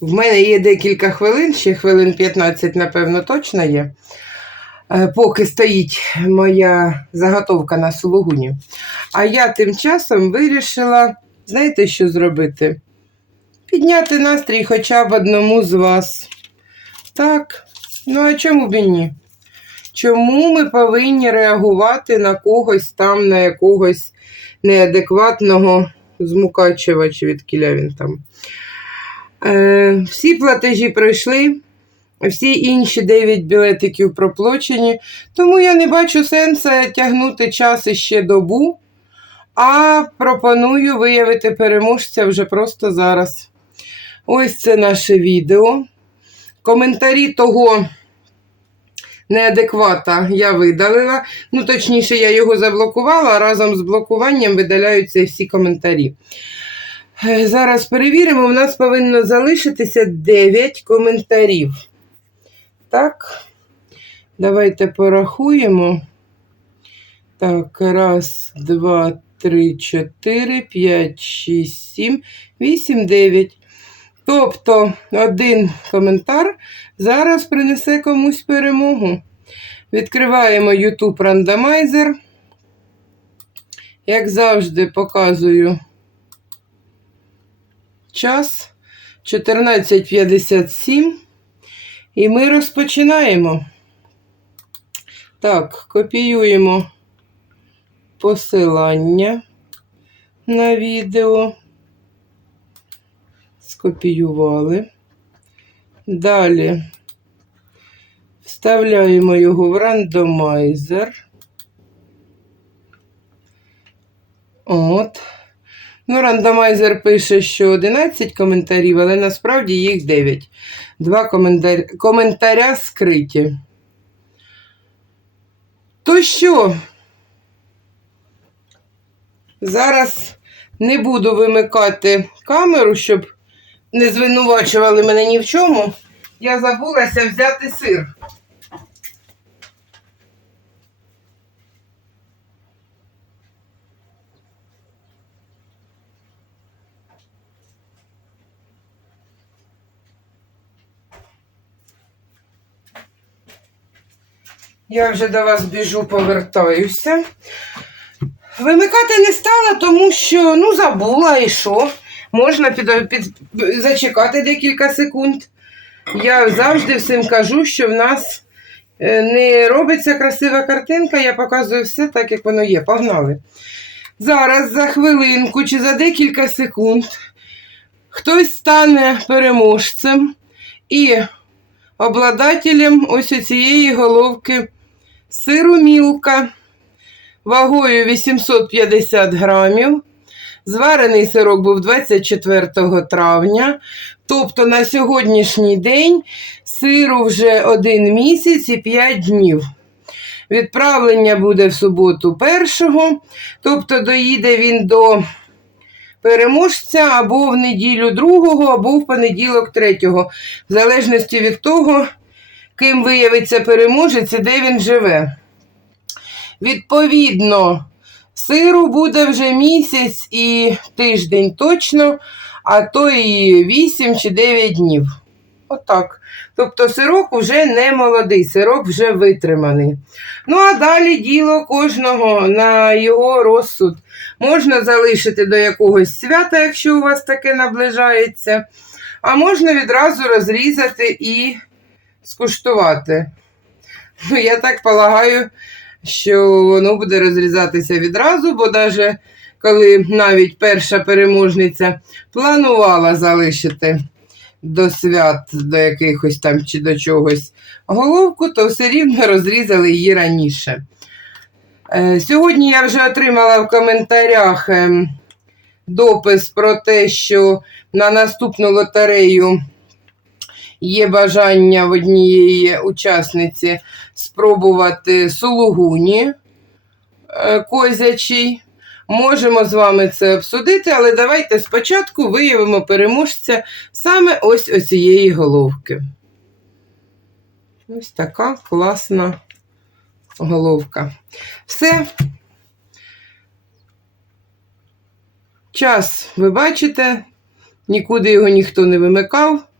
В мене є декілька хвилин, ще хвилин 15, напевно, точно є. е, Поки стоїть моя заготовка на сулугуні. А я тим часом вирішила, знаєте, що зробити? Підняти настрій хоча б одному з вас. Так, ну а чому б і ні? Чому ми повинні реагувати на когось там, на якогось неадекватного змукачувача, від кіля він там? Е, всі платежі пройшли, всі інші 9 білетиків проплачені, тому я не бачу сенсу тягнути час іще добу, а пропоную виявити переможця вже просто зараз. Ось це наше відео. Коментарі того неадеквата я видалила. Ну, точніше, я його заблокувала, а разом з блокуванням видаляються всі коментарі. Е, Зараз перевіримо, у нас повинно залишитися 9 коментарів. Так, давайте порахуємо. Так, раз, два, три, чотири, п'ять, шість, сім, вісім, дев'ять. Тобто один коментар зараз принесе комусь перемогу. Відкриваємо YouTube Randomizer. Як завжди, показую час 14.57. І ми розпочинаємо. Так, копіюємо посилання на відео. Скопіювали. Далі вставляємо його в рандомайзер. От. Ну, рандомайзер пише, що 11 коментарів, але насправді їх 9. Два коментар... коментаря скриті. То що? Зараз не буду вимикати камеру, щоб не звинувачували мене ні в чому. Я забулася взяти сир. Я вже до вас біжу, повертаюся. Вимикати не стала, тому що ну, забула і що. Можна під, під, зачекати декілька секунд. Я завжди всім кажу, що в нас е, не робиться красива картинка, я показую все так, як воно є. Погнали. Зараз за хвилинку чи за декілька секунд хтось стане переможцем і обладателем ось цієї головки сиру мілка вагою 850 грамів. Зварений сирок був 24 травня. Тобто на сьогоднішній день сиру вже один місяць і 5 днів. Відправлення буде в суботу першого, тобто доїде він до переможця або в неділю другого, або в понеділок третього, в залежності від того, ким виявиться переможець і де він живе. Відповідно, сиру буде вже місяць і тиждень точно, а то і 8 чи 9 днів. Отак. Тобто сирок вже не молодий, сирок вже витриманий. Ну, а далі діло кожного на його розсуд. Можна залишити до якогось свята, якщо у вас таке наближається, а можна відразу розрізати і скуштувати. Ну, я так полагаю, що воно буде розрізатися відразу, бо навіть коли навіть перша переможниця планувала залишити до свят, до якихось там чи до чогось головку, то все рівно розрізали її раніше. Е, Сьогодні я вже отримала в коментарях ем, допис про те, що на наступну лотерею є бажання в однієї учасниці спробувати сулугуні е, козячий. можемо з вами це обсудити, але давайте спочатку виявимо переможця саме ось оцієї головки. Ось така класна головка. Все. Час, ви бачите, нікуди його ніхто не вимикав.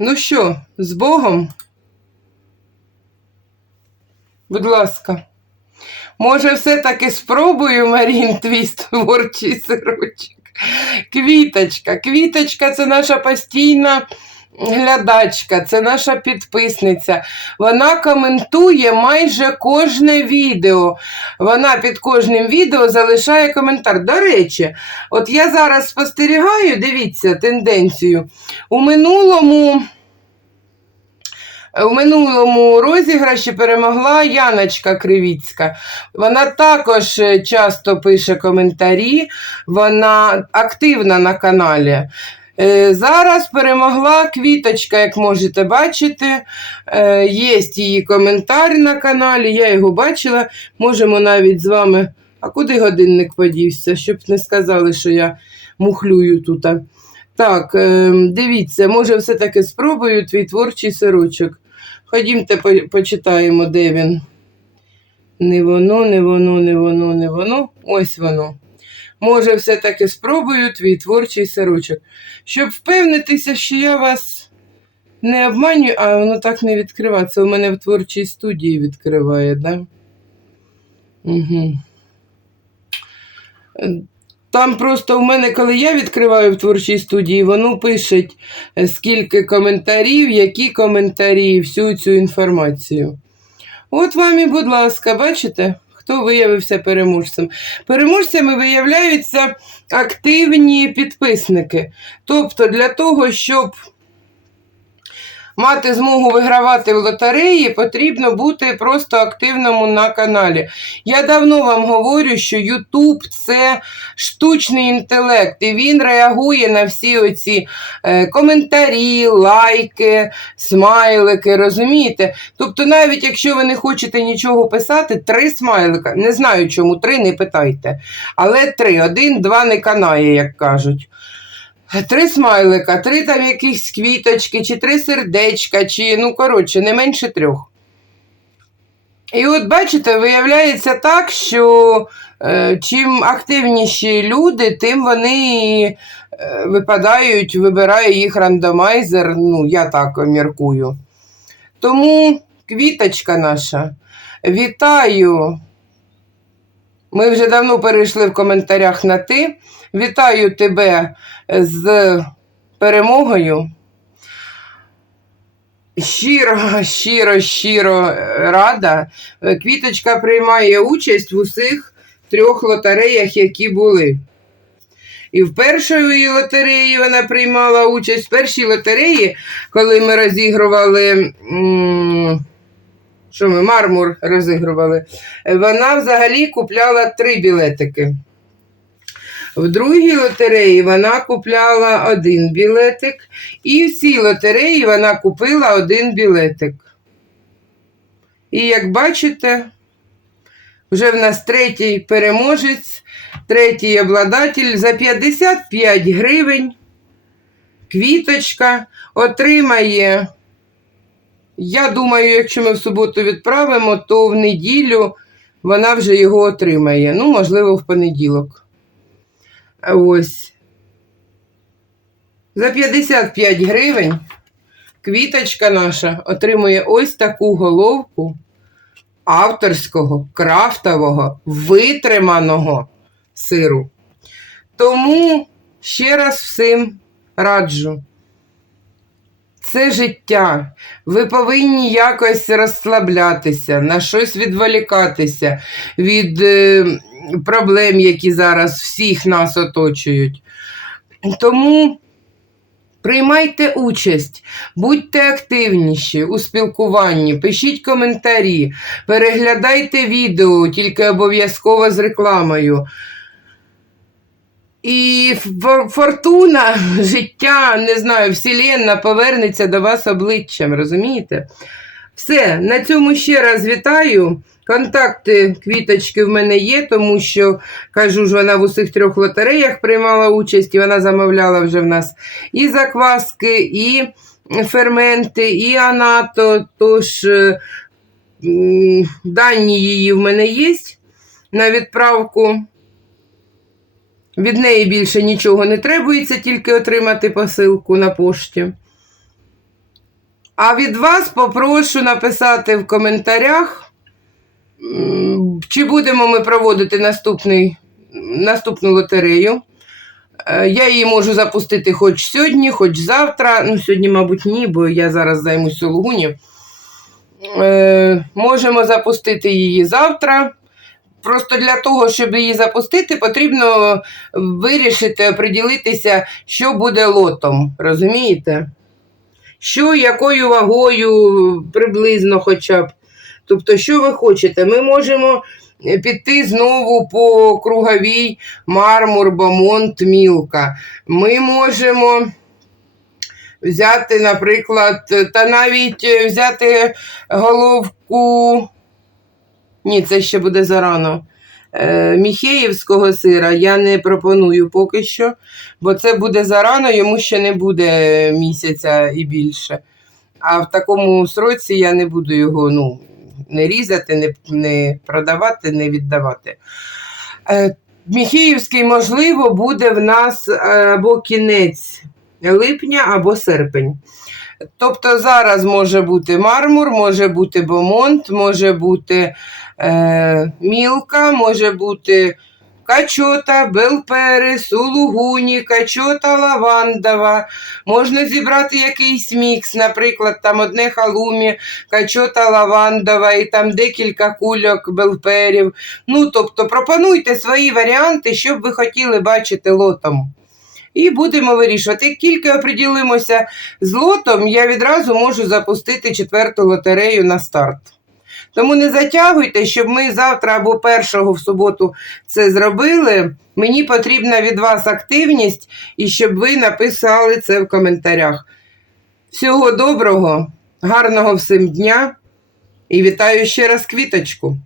Ну що, з Богом? Будь ласка. Може, все-таки спробую, Марін, твій творчий сирочок. Квіточка. Квіточка це наша постійна глядачка, це наша підписниця. Вона коментує майже кожне відео. Вона під кожним відео залишає коментар. До речі, от я зараз спостерігаю, дивіться, тенденцію. У минулому. У минулому розіграші перемогла Яночка Кривіцька. Вона також е, часто пише коментарі, вона активна на каналі. Е, Зараз перемогла квіточка, як можете бачити. Е, Є її коментар на каналі, я його бачила. Можемо навіть з вами. А куди годинник подівся, щоб не сказали, що я мухлюю тут. Так, е, дивіться, може, все-таки спробую твій творчий сирочок. Ходімте, по- почитаємо, де він. Не воно, не воно, не воно, не воно. Ось воно. Може, все-таки спробую твій творчий сирочок. Щоб впевнитися, що я вас не обманюю, а воно так не відкривається. У мене в творчій студії відкриває, да? Угу. Там просто у мене, коли я відкриваю в творчій студії, воно пише, е, скільки коментарів, які коментарі, всю цю інформацію. От вам і, будь ласка, бачите, хто виявився переможцем. Переможцями виявляються активні підписники. Тобто, для того, щоб мати змогу вигравати в лотереї, потрібно бути просто активному на каналі. Я давно вам говорю, що YouTube це штучний інтелект, і він реагує на всі оці е, коментарі, лайки, смайлики, розумієте? Тобто, навіть якщо ви не хочете нічого писати, три смайлика, не знаю чому, три не питайте. Але три, один, два не канає, як кажуть. Три смайлика, три там якісь квіточки, чи три сердечка, чи, ну, коротше, не менше трьох. І от бачите, виявляється так, що е, чим активніші люди, тим вони е, випадають, вибирає їх рандомайзер. Ну, я так міркую. Тому квіточка наша, вітаю. Ми вже давно перейшли в коментарях на ти. Вітаю тебе з перемогою. Щиро, щиро, щиро рада. Квіточка приймає участь в усіх трьох лотереях, які були. І в першої лотереї вона приймала участь. В першій лотереї, коли ми розігрували. м, Що ми мармур розігрували, вона взагалі купляла три білетики. В другій лотереї вона купляла один білетик, і в цій лотереї вона купила один білетик. І як бачите, вже в нас третій переможець, третій обладатель за 55 гривень. Квіточка отримає. Я думаю, якщо ми в суботу відправимо, то в неділю вона вже його отримає. Ну, можливо, в понеділок. Ось. За 55 гривень квіточка наша отримує ось таку головку авторського, крафтового, витриманого сиру. Тому ще раз всім раджу. Це життя. Ви повинні якось розслаблятися, на щось відволікатися від е, проблем, які зараз всіх нас оточують. Тому приймайте участь, будьте активніші у спілкуванні, пишіть коментарі, переглядайте відео, тільки обов'язково з рекламою. І фортуна, життя, не знаю, вселенна повернеться до вас обличчям, розумієте? Все, на цьому ще раз вітаю. Контакти квіточки в мене є, тому що кажу ж, вона в усіх трьох лотереях приймала участь, і вона замовляла вже в нас і закваски, і ферменти, і анато. Тож е, дані її в мене є на відправку. Від неї більше нічого не требується, тільки отримати посилку на пошті. А від вас попрошу написати в коментарях, чи будемо ми проводити наступний, наступну лотерею. Е, Я її можу запустити хоч сьогодні, хоч завтра. Ну, сьогодні, мабуть, ні, бо я зараз займусь Сологуні. Е, можемо запустити її завтра. Просто для того, щоб її запустити, потрібно вирішити, оприділитися, що буде лотом. Розумієте? Що, якою вагою приблизно хоча б. Тобто, що ви хочете? Ми можемо е, піти знову по круговій мармур, бомонт, мілка. Ми можемо взяти, наприклад, та навіть е, взяти головку. Ні, це ще буде зарано. Е, Міхеївського сира я не пропоную поки що, бо це буде зарано, йому ще не буде місяця і більше. А в такому сроці я не буду його ну, не різати, не, не продавати, не віддавати. Е, Міхеївський, можливо, буде в нас е, або кінець липня, або серпень. Тобто зараз може бути мармур, може бути бомонт, може бути е, мілка, може бути качота, белпери, сулугуні, качота лавандова. Можна зібрати якийсь мікс, наприклад, там одне халумі, качота лавандова і там декілька кульок белперів. Ну, тобто пропонуйте свої варіанти, що б ви хотіли бачити лотом. І будемо вирішувати. Як тільки оприділимося з лотом, я відразу можу запустити четверту лотерею на старт. Тому не затягуйте, щоб ми завтра або першого в суботу це зробили. Мені потрібна від вас активність і щоб ви написали це в коментарях. Всього доброго, гарного всім дня і вітаю ще раз квіточку.